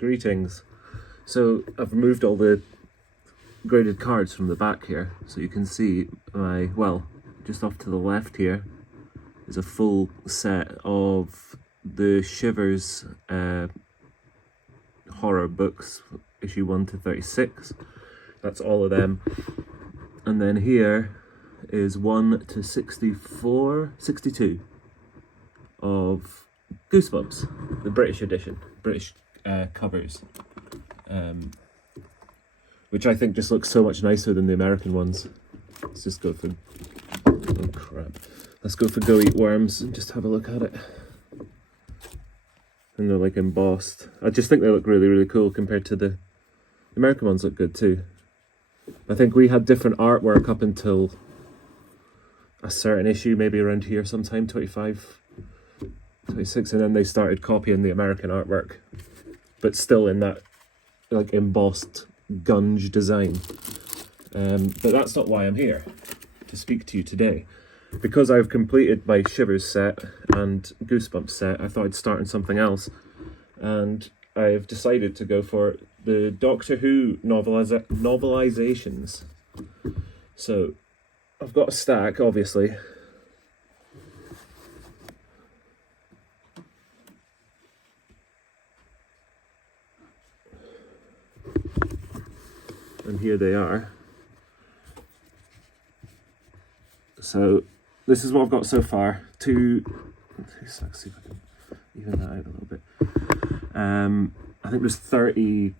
Greetings. So I've removed all the graded cards from the back here, so you can see just off to the left here is a full set of the Shivers horror books, issue 1 to 36. That's all of them. And then here is 1 to 62 of Goosebumps, the British edition, British covers, which I think just looks so much nicer than the American ones. Let's just go for, oh crap, let's go for Go Eat Worms and just have a look at it. And they're like embossed. I just think they look really, really cool compared to the American ones. Look good too. I think we had different artwork up until a certain issue, maybe around here sometime, 25, 26, and then they started copying the American artwork, but still in that like embossed gunge design. But that's not why I'm here to speak to you today. Because I've completed my Shivers set and Goosebumps set, I thought I'd start on something else, and I've decided to go for the Doctor Who novelizations. So I've got a stack, obviously. And here they are. So this is what I've got so far. Let's see if I can even that out a little bit. I think there's 30.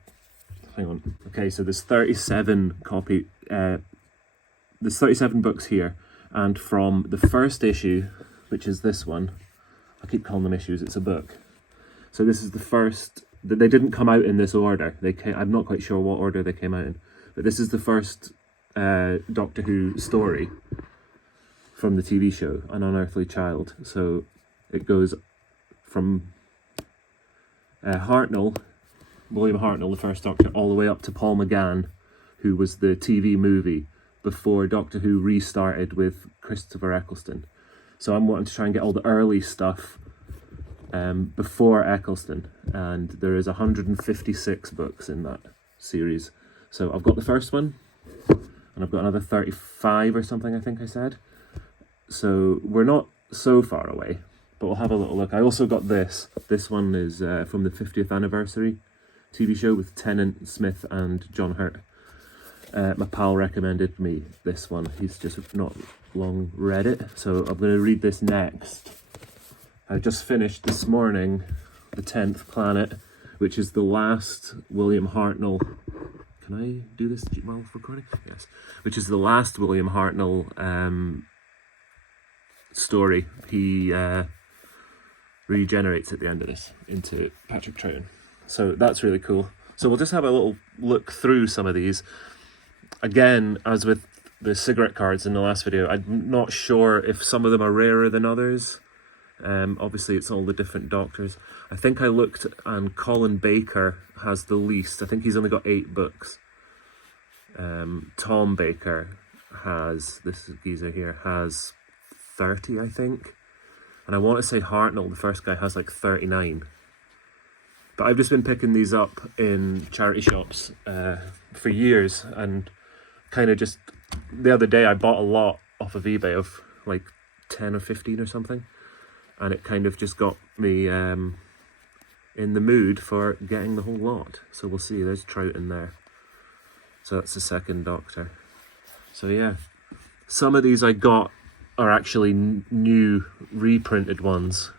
Hang on. Okay, so there's 37 there's 37 books here, and from the first issue, which is this one, I keep calling them issues. It's a book. So this is the first. They didn't come out in this order. I'm not quite sure what order they came out in, but this is the first Doctor Who story from the TV show, An Unearthly Child. So it goes from William Hartnell, the first Doctor, all the way up to Paul McGann, who was the TV movie before Doctor Who restarted with Christopher Eccleston. So I'm wanting to try and get all the early stuff before Eccleston, and there is 156 books in that series. So I've got the first one, and I've got another 35 or something, I think I said. So we're not so far away, but we'll have a little look. I also got this. This one is from the 50th anniversary TV show with Tennant, Smith and John Hurt. My pal recommended me this one. He's just not long read it, so I'm going to read this next. I just finished this morning The 10th Planet, which is the last William Hartnell... Can I do this while recording? Yes. Which is the last William Hartnell story. He regenerates at the end of this into Patrick Troughton. So that's really cool. So we'll just have a little look through some of these. Again, as with the cigarette cards in the last video, I'm not sure if some of them are rarer than others. Obviously it's all the different Doctors. I think I looked and Colin Baker has the least. I think he's only got 8 books. Tom Baker has, this geezer here, has 30, I think. And I want to say Hartnell, the first guy, has like 39. But I've just been picking these up in charity shops for years, and kind of just, the other day I bought a lot off of eBay of like 10 or 15 or something, and it kind of just got me in the mood for getting the whole lot. So we'll see, there's Troughton there. So that's the second Doctor. So yeah, some of these I got are actually new reprinted ones.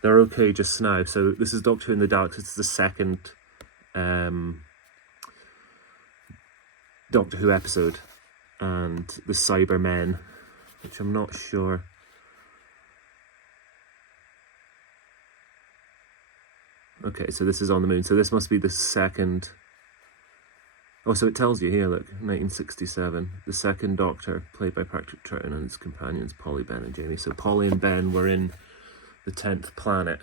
They're okay just now. So this is Doctor Who in the Daleks. It's the second Doctor Who episode, and the Cybermen, which I'm not sure. Okay, so this is on the moon. So this must be the second. Oh, so it tells you here, look, 1967. The second Doctor, played by Patrick Troughton, and his companions, Polly, Ben and Jamie. So Polly and Ben were in the 10th Planet.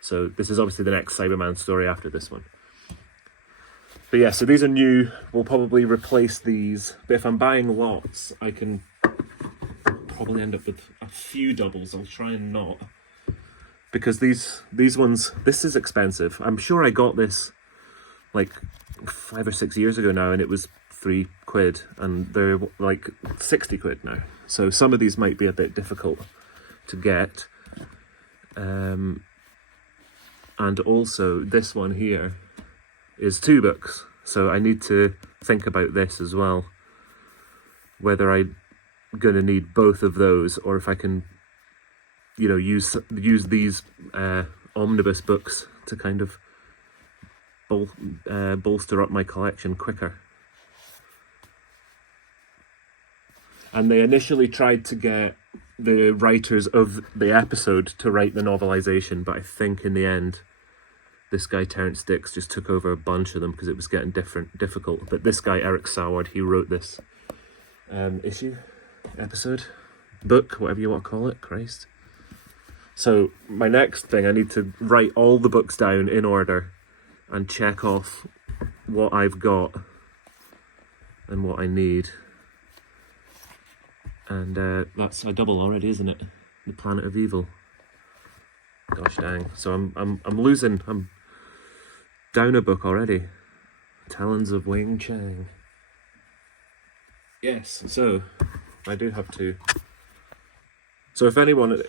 So this is obviously the next Cyberman story after this one. But yeah, so these are new. We'll probably replace these. But if I'm buying lots, I can probably end up with a few doubles. I'll try and not. because these ones, this is expensive. I'm sure I got this like 5 or 6 years ago now, and it was £3, and they're like 60 quid now. So some of these might be a bit difficult to get. And also this one here is 2 books, so I need to think about this as well, whether I'm gonna need both of those, or if I can, you know, use these omnibus books to kind of bolster up my collection quicker. And they initially tried to get the writers of the episode to write the novelization, but I think in the end this guy Terrence Dicks just took over a bunch of them because it was getting difficult. But this guy Eric Saward, he wrote this episode, book, whatever you want to call it. Christ. So my next thing, I need to write all the books down in order and check off what I've got and what I need. And that's a double already, isn't it? The Planet of Evil. Gosh dang! So I'm losing. I'm down a book already. Talons of Wing Chang. Yes. So I do have to. So if anyone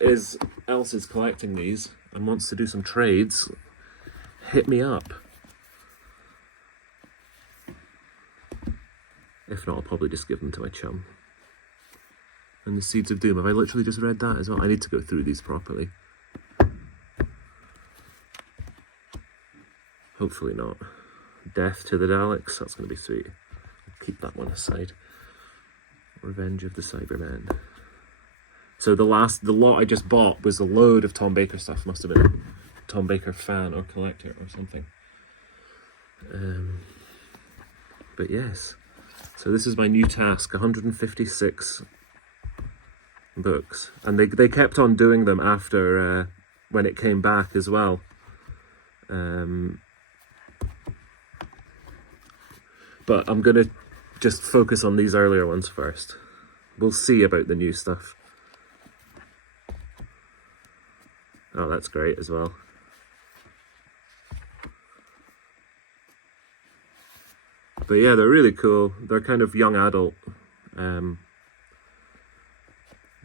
else is collecting these and wants to do some trades, hit me up. If not, I'll probably just give them to my chum. And the Seeds of Doom. Have I literally just read that as well? I need to go through these properly. Hopefully not. Death to the Daleks. That's going to be sweet. I'll keep that one aside. Revenge of the Cybermen. So the lot I just bought was a load of Tom Baker stuff. Must have been a Tom Baker fan or collector or something. But yes. So this is my new task. 156 books, and they kept on doing them after when it came back as well. But I'm gonna just focus on these earlier ones first. We'll see about the new stuff. Oh, that's great as well. But yeah, they're really cool. They're kind of young adult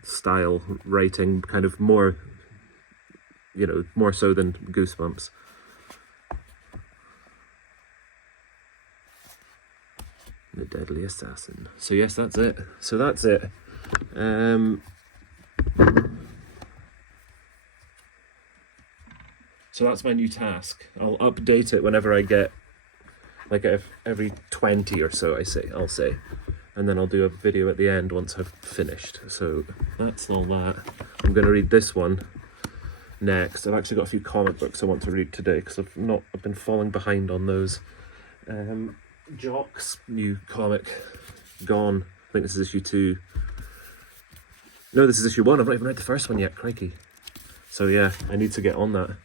style writing, kind of more, you know, more so than Goosebumps. The Deadly Assassin. So yes, that's it. So that's it. So that's my new task. I'll update it whenever I get, like every 20 or so, I'll say. And then I'll do a video at the end once I've finished. So that's all that. I'm going to read this one next. I've actually got a few comic books I want to read today because I've been falling behind on those. Jock's new comic, Gone. I think this is issue 2. No, this is issue 1. I've not even read the first one yet, crikey. So yeah, I need to get on that.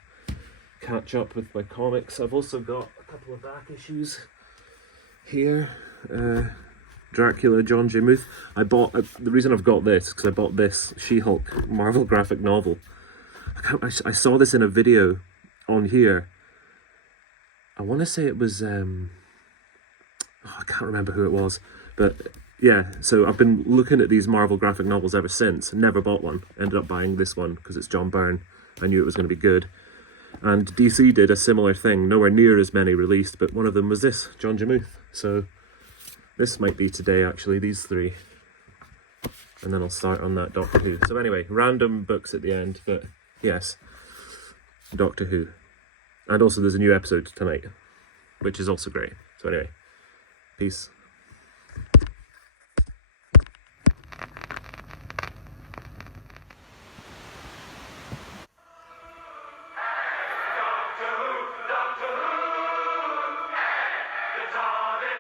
Catch up with my comics. I've also got a couple of back issues here. Dracula, John J. Muth. The reason I've got this, because I bought this She-Hulk Marvel graphic novel. I saw this in a video on here. I want to say it was, I can't remember who it was, but yeah, so I've been looking at these Marvel graphic novels ever since. Never bought one. Ended up buying this one because it's John Byrne. I knew it was going to be good. And DC did a similar thing, nowhere near as many released, but one of them was this, John J. Muth. So this might be today, actually, these 3. And then I'll start on that Doctor Who. So anyway, random books at the end, but yes, Doctor Who. And also there's a new episode tonight, which is also great. So anyway, peace.